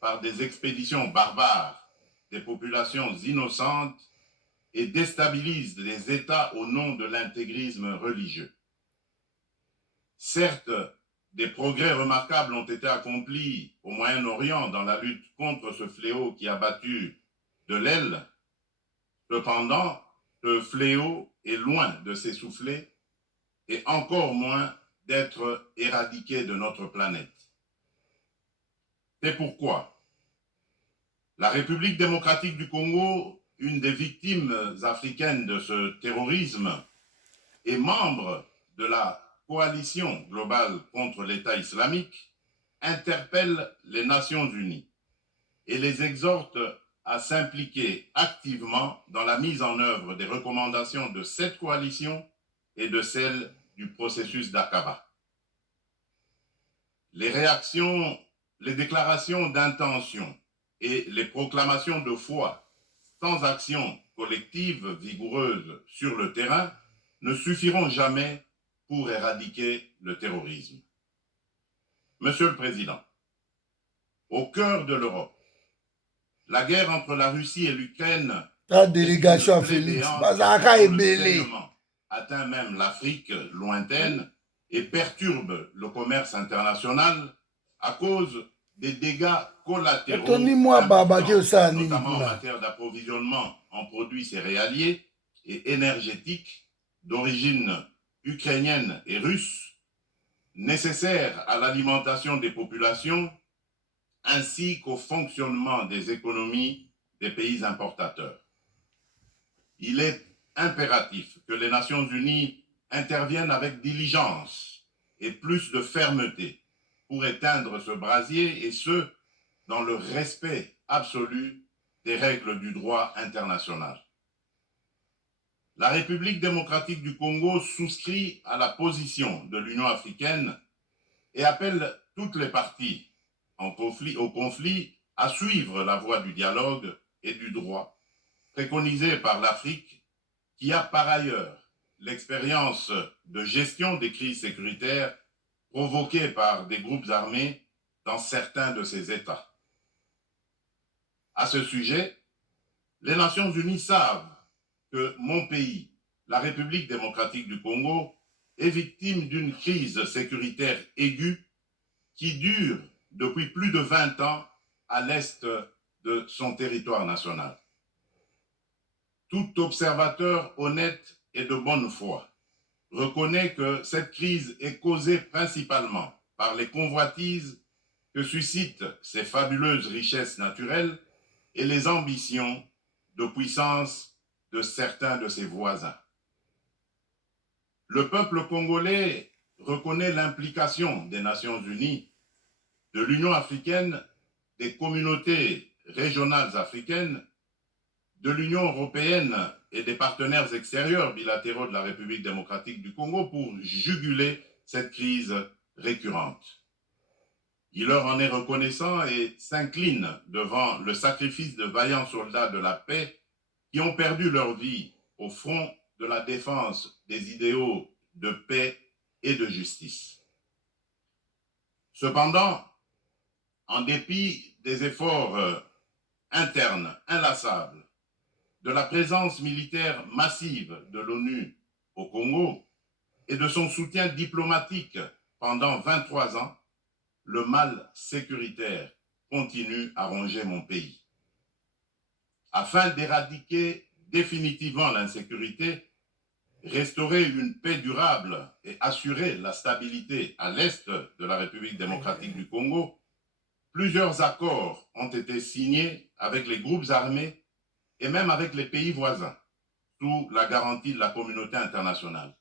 par des expéditions barbares des populations innocentes et déstabilise les États au nom de l'intégrisme religieux. Certes, des progrès remarquables ont été accomplis au Moyen-Orient dans la lutte contre ce fléau qui a battu de l'aile. Cependant, ce fléau est loin de s'essouffler et encore moins d'être éradiqué de notre planète. C'est pourquoi la République démocratique du Congo, une des victimes africaines de ce terrorisme, est membre de la coalition globale contre l'État islamique, interpelle les Nations unies et les exhorte à s'impliquer activement dans la mise en œuvre des recommandations de cette coalition et de celles du processus d'Aqaba. Les réactions, les déclarations d'intention et les proclamations de foi sans action collective vigoureuse sur le terrain ne suffiront jamais pour éradiquer le terrorisme. Monsieur le Président, au cœur de l'Europe, la guerre entre la Russie et l'Ukraine, la délégation à Félix, atteint même l'Afrique lointaine et perturbe le commerce international à cause des dégâts collatéraux importants, notamment en matière d'approvisionnement en produits céréaliers et énergétiques d'origine ukrainienne et russe, nécessaires à l'alimentation des populations ainsi qu'au fonctionnement des économies des pays importateurs. Il est impératif que les Nations unies interviennent avec diligence et plus de fermeté pour éteindre ce brasier, et ce, dans le respect absolu des règles du droit international. La République démocratique du Congo souscrit à la position de l'Union africaine et appelle toutes les parties au conflit à suivre la voie du dialogue et du droit préconisée par l'Afrique, qui a par ailleurs l'expérience de gestion des crises sécuritaires provoquées par des groupes armés dans certains de ces États. À ce sujet, les Nations unies savent que mon pays, la République démocratique du Congo, est victime d'une crise sécuritaire aiguë qui dure depuis plus de 20 ans à l'est de son territoire national. Tout observateur honnête et de bonne foi reconnaît que cette crise est causée principalement par les convoitises que suscitent ces fabuleuses richesses naturelles et les ambitions de puissance de certains de ses voisins. Le peuple congolais reconnaît l'implication des Nations unies, de l'Union africaine, des communautés régionales africaines, de l'Union européenne et des partenaires extérieurs bilatéraux de la République démocratique du Congo pour juguler cette crise récurrente. Il leur en est reconnaissant et s'incline devant le sacrifice de vaillants soldats de la paix qui ont perdu leur vie au front de la défense des idéaux de paix et de justice. Cependant, en dépit des efforts internes inlassables, de la présence militaire massive de l'ONU au Congo et de son soutien diplomatique pendant 23 ans, le mal sécuritaire continue à ronger mon pays. Afin d'éradiquer définitivement l'insécurité, restaurer une paix durable et assurer la stabilité à l'est de la République démocratique du Congo, plusieurs accords ont été signés avec les groupes armés et même avec les pays voisins, sous la garantie de la communauté internationale.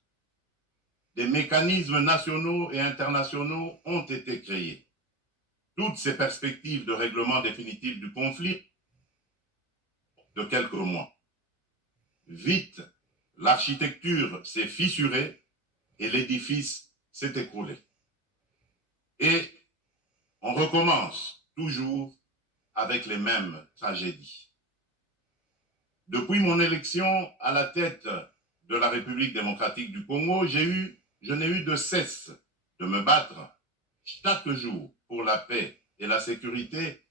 Des mécanismes nationaux et internationaux ont été créés. Toutes ces perspectives de règlement définitif du conflit de quelques mois. Vite, l'architecture s'est fissurée et l'édifice s'est écroulé. Et on recommence toujours avec les mêmes tragédies. Depuis mon élection à la tête de la République démocratique du Congo, je n'ai eu de cesse de me battre chaque jour pour la paix et la sécurité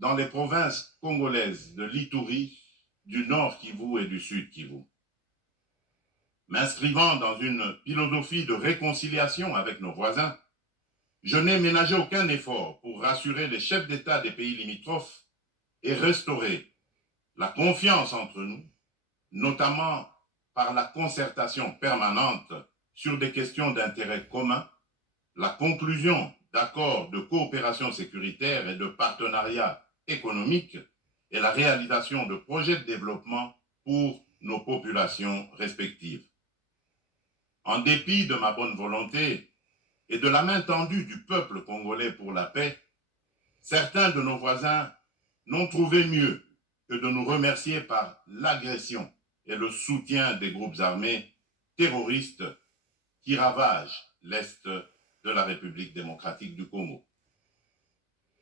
dans les provinces congolaises de l'Ituri, du Nord Kivu et du Sud Kivu. M'inscrivant dans une philosophie de réconciliation avec nos voisins, je n'ai ménagé aucun effort pour rassurer les chefs d'État des pays limitrophes et restaurer la confiance entre nous, notamment par la concertation permanente sur des questions d'intérêt commun, la conclusion d'accords de coopération sécuritaire et de partenariat économique et la réalisation de projets de développement pour nos populations respectives. En dépit de ma bonne volonté et de la main tendue du peuple congolais pour la paix, certains de nos voisins n'ont trouvé mieux que de nous remercier par l'agression et le soutien des groupes armés terroristes qui ravagent l'Est de la République démocratique du Congo.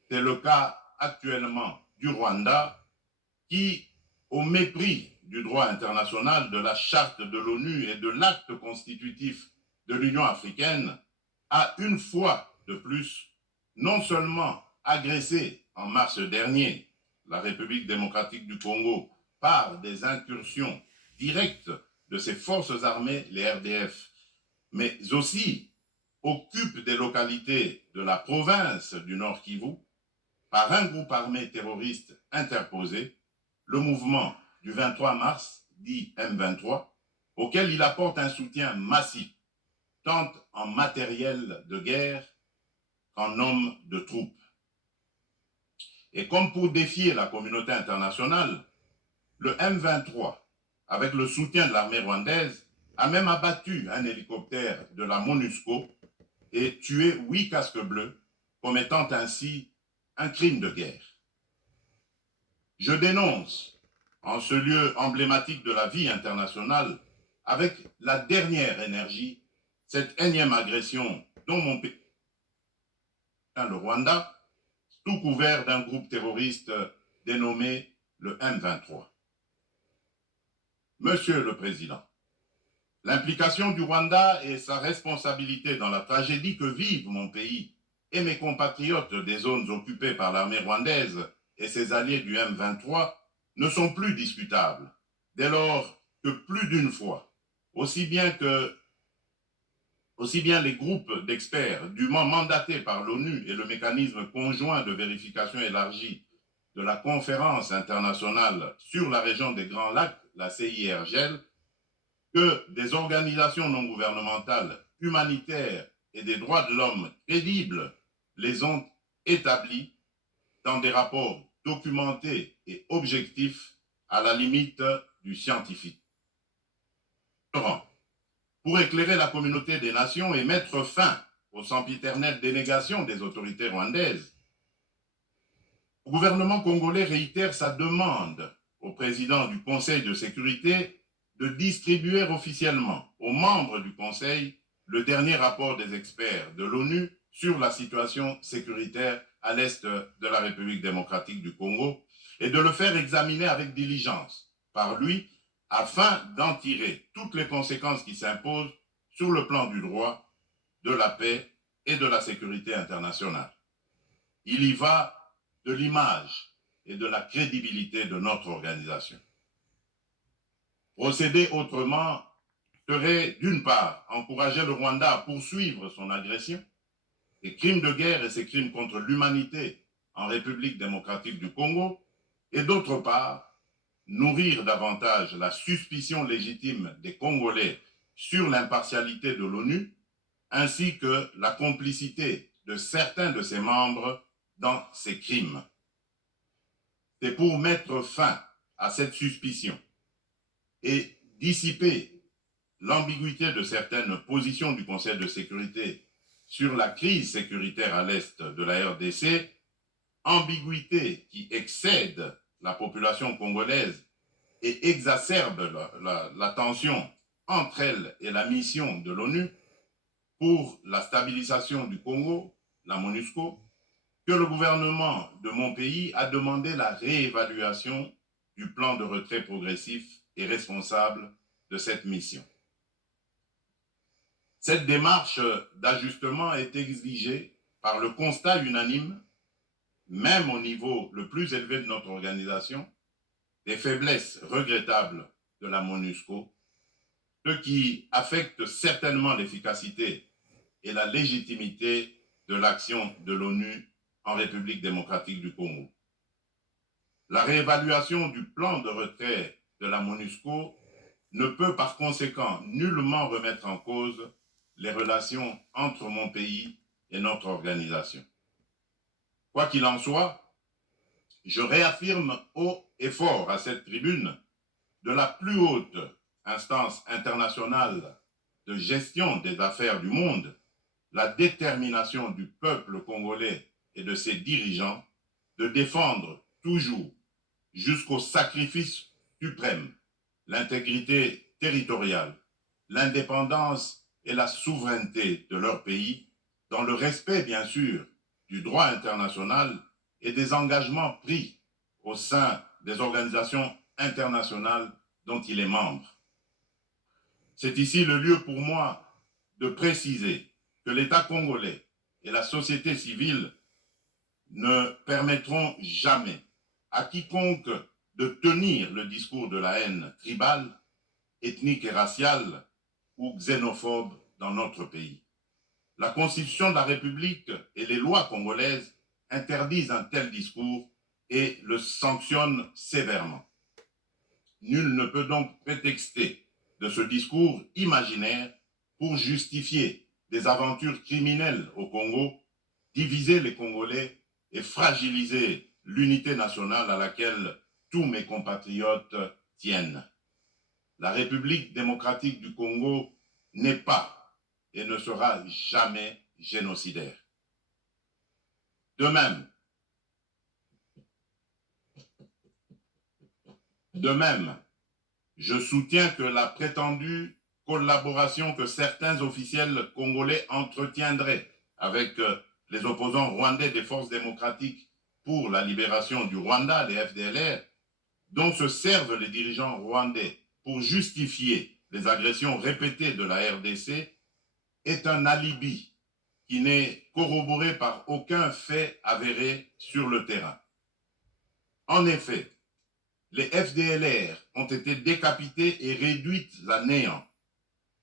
C'est le cas actuellement du Rwanda qui, au mépris du droit international, de la charte de l'ONU et de l'acte constitutif de l'Union africaine, a une fois de plus non seulement agressé en mars dernier la République démocratique du Congo par des incursions directes de ses forces armées, les RDF, mais aussi occupe des localités de la province du Nord Kivu par un groupe armé terroriste interposé, le mouvement du 23 mars, dit M23, auquel il apporte un soutien massif, tant en matériel de guerre qu'en hommes de troupes. Et comme pour défier la communauté internationale, le M23, avec le soutien de l'armée rwandaise, a même abattu un hélicoptère de la MONUSCO et tué 8 casques bleus, commettant ainsi un crime de guerre. Je dénonce, en ce lieu emblématique de la vie internationale, avec la dernière énergie, cette énième agression dont mon pays, le Rwanda, sous couvert d'un groupe terroriste dénommé le M23. Monsieur le Président, l'implication du Rwanda et sa responsabilité dans la tragédie que vivent mon pays et mes compatriotes des zones occupées par l'armée rwandaise et ses alliés du M23 ne sont plus discutables, dès lors que plus d'une fois, aussi bien les groupes d'experts dûment mandatés par l'ONU et le mécanisme conjoint de vérification élargie de la conférence internationale sur la région des Grands Lacs, la CIRGL, que des organisations non gouvernementales, humanitaires et des droits de l'homme crédibles les ont établis dans des rapports documentés et objectifs à la limite du scientifique. Pour éclairer la communauté des nations et mettre fin aux sempiternelles dénégations des autorités rwandaises, le gouvernement congolais réitère sa demande au président du Conseil de sécurité de distribuer officiellement aux membres du Conseil le dernier rapport des experts de l'ONU sur la situation sécuritaire à l'est de la République démocratique du Congo et de le faire examiner avec diligence par lui afin d'en tirer toutes les conséquences qui s'imposent sur le plan du droit, de la paix et de la sécurité internationale. Il y va de l'image et de la crédibilité de notre organisation. Procéder autrement serait, d'une part, encourager le Rwanda à poursuivre son agression, ses crimes de guerre et ses crimes contre l'humanité en République démocratique du Congo, et d'autre part, nourrir davantage la suspicion légitime des Congolais sur l'impartialité de l'ONU, ainsi que la complicité de certains de ses membres dans ces crimes. C'est pour mettre fin à cette suspicion et dissiper l'ambiguïté de certaines positions du Conseil de sécurité sur la crise sécuritaire à l'est de la RDC, ambiguïté qui excède la population congolaise et exacerbe la tension entre elle et la mission de l'ONU pour la stabilisation du Congo, la MONUSCO, que le gouvernement de mon pays a demandé la réévaluation du plan de retrait progressif et responsable de cette mission. Cette démarche d'ajustement est exigée par le constat unanime même au niveau le plus élevé de notre organisation, des faiblesses regrettables de la MONUSCO, ce qui affecte certainement l'efficacité et la légitimité de l'action de l'ONU en République démocratique du Congo. La réévaluation du plan de retrait de la MONUSCO ne peut par conséquent nullement remettre en cause les relations entre mon pays et notre organisation. Quoi qu'il en soit, je réaffirme haut et fort à cette tribune de la plus haute instance internationale de gestion des affaires du monde la détermination du peuple congolais et de ses dirigeants de défendre toujours, jusqu'au sacrifice suprême, l'intégrité territoriale, l'indépendance et la souveraineté de leur pays, dans le respect, bien sûr, du droit international et des engagements pris au sein des organisations internationales dont il est membre. C'est ici le lieu pour moi de préciser que l'État congolais et la société civile ne permettront jamais à quiconque de tenir le discours de la haine tribale, ethnique et raciale ou xénophobe dans notre pays. La Constitution de la République et les lois congolaises interdisent un tel discours et le sanctionnent sévèrement. Nul ne peut donc prétexter de ce discours imaginaire pour justifier des aventures criminelles au Congo, diviser les Congolais et fragiliser l'unité nationale à laquelle tous mes compatriotes tiennent. La République démocratique du Congo n'est pas et ne sera jamais génocidaire. De même, je soutiens que la prétendue collaboration que certains officiels congolais entretiendraient avec les opposants rwandais des forces démocratiques pour la libération du Rwanda, les FDLR, dont se servent les dirigeants rwandais pour justifier les agressions répétées de la RDC, est un alibi qui n'est corroboré par aucun fait avéré sur le terrain. En effet, les FDLR ont été décapités et réduites à néant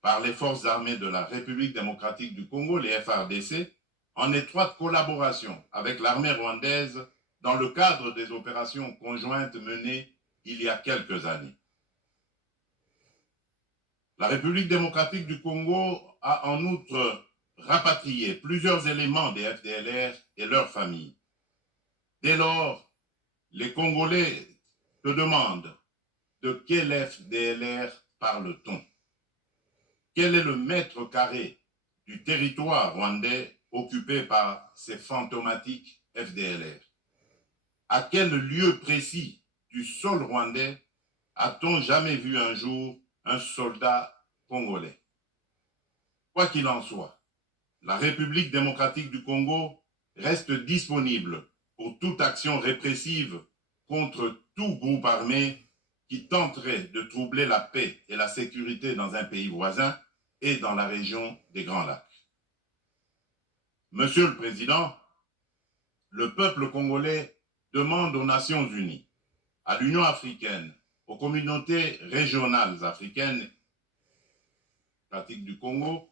par les forces armées de la République démocratique du Congo, les FARDC, en étroite collaboration avec l'armée rwandaise dans le cadre des opérations conjointes menées il y a quelques années. La République démocratique du Congo a en outre rapatrié plusieurs éléments des FDLR et leurs familles. Dès lors, les Congolais se demandent de quel FDLR parle-t-on? Quel est le mètre carré du territoire rwandais occupé par ces fantomatiques FDLR? À quel lieu précis du sol rwandais a-t-on jamais vu un jour un soldat congolais? Quoi qu'il en soit, la République démocratique du Congo reste disponible pour toute action répressive contre tout groupe armé qui tenterait de troubler la paix et la sécurité dans un pays voisin et dans la région des Grands Lacs. Monsieur le Président, le peuple congolais demande aux Nations Unies, à l'Union africaine, aux communautés régionales africaines du Congo,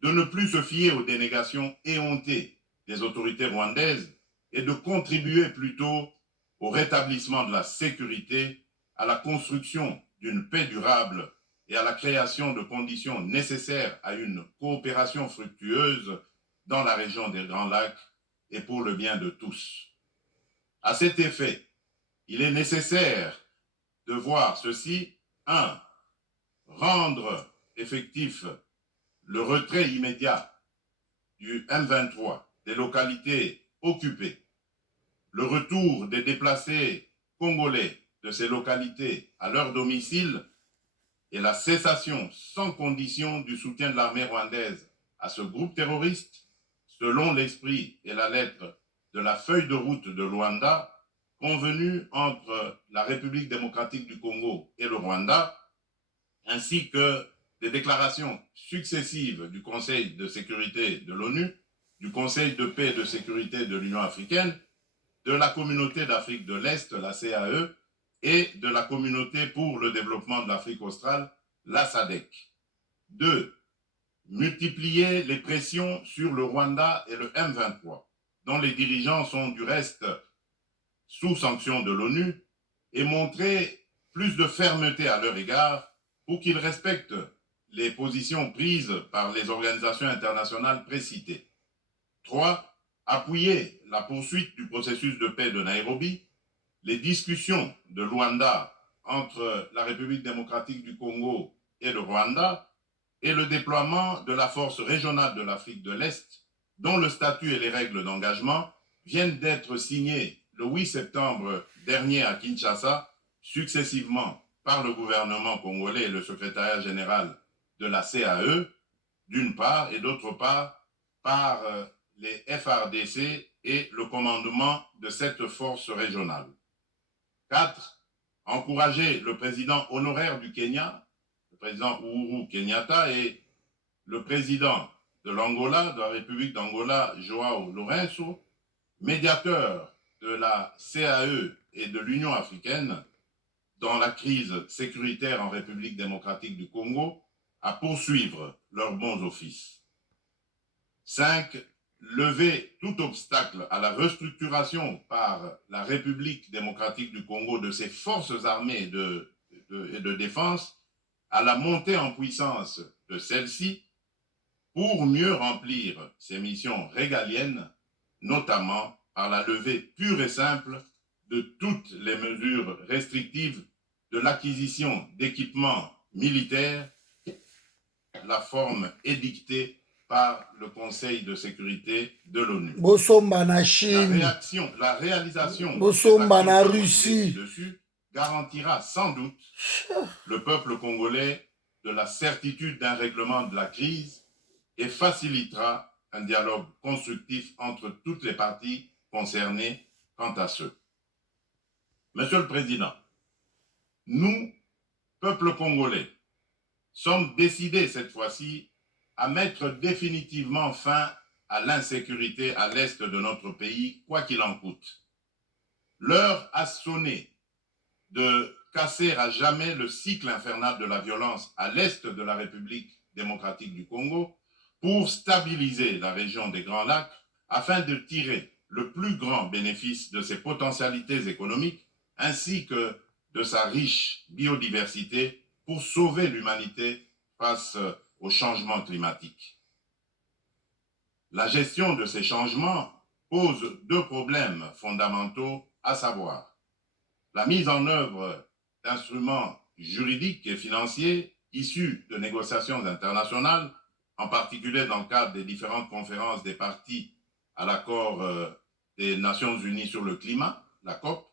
de ne plus se fier aux dénégations éhontées des autorités rwandaises et de contribuer plutôt au rétablissement de la sécurité, à la construction d'une paix durable et à la création de conditions nécessaires à une coopération fructueuse dans la région des Grands Lacs et pour le bien de tous. À cet effet, il est nécessaire de voir ceci, 1. Rendre effectif le retrait immédiat du M23 des localités occupées, le retour des déplacés congolais de ces localités à leur domicile et la cessation sans condition du soutien de l'armée rwandaise à ce groupe terroriste, selon l'esprit et la lettre de la feuille de route de Luanda, convenue entre la République démocratique du Congo et le Rwanda, ainsi que des déclarations successives du Conseil de sécurité de l'ONU, du Conseil de paix et de sécurité de l'Union africaine de la communauté d'Afrique de l'Est, la CAE, et de la communauté pour le développement de l'Afrique australe, la SADC. 2. Multiplier les pressions sur le Rwanda et le M23, dont les dirigeants sont du reste sous sanction de l'ONU, et montrer plus de fermeté à leur égard pour qu'ils respectent les positions prises par les organisations internationales précitées. 3. Appuyer la poursuite du processus de paix de Nairobi, les discussions de Luanda entre la République démocratique du Congo et le Rwanda, et le déploiement de la force régionale de l'Afrique de l'Est, dont le statut et les règles d'engagement viennent d'être signés le 8 septembre dernier à Kinshasa, successivement par le gouvernement congolais et le secrétariat général de la CAE, d'une part, et d'autre part, par les FARDC et le commandement de cette force régionale. 4. Encourager le président honoraire du Kenya, le président Uhuru Kenyatta, et le président de l'Angola, de la République d'Angola, Joao Lourenço, médiateur de la CAE et de l'Union africaine dans la crise sécuritaire en République démocratique du Congo, à poursuivre leurs bons offices. 5. Lever tout obstacle à la restructuration par la République démocratique du Congo de ses forces armées et de défense, à la montée en puissance de celles-ci pour mieux remplir ses missions régaliennes, notamment par la levée pure et simple de toutes les mesures restrictives de l'acquisition d'équipements militaires, la forme édictée par le Conseil de sécurité de l'ONU. La réalisation de Russie dessus garantira sans doute le peuple congolais de la certitude d'un règlement de la crise et facilitera un dialogue constructif entre toutes les parties concernées quant à ce. Monsieur le Président, nous, peuple congolais, sommes décidés cette fois-ci à mettre définitivement fin à l'insécurité à l'est de notre pays, quoi qu'il en coûte. L'heure a sonné de casser à jamais le cycle infernal de la violence à l'est de la République démocratique du Congo pour stabiliser la région des Grands Lacs afin de tirer le plus grand bénéfice de ses potentialités économiques ainsi que de sa riche biodiversité pour sauver l'humanité face au changement climatique. La gestion de ces changements pose deux problèmes fondamentaux, à savoir la mise en œuvre d'instruments juridiques et financiers issus de négociations internationales, en particulier dans le cadre des différentes conférences des parties à l'accord des Nations Unies sur le climat, la COP,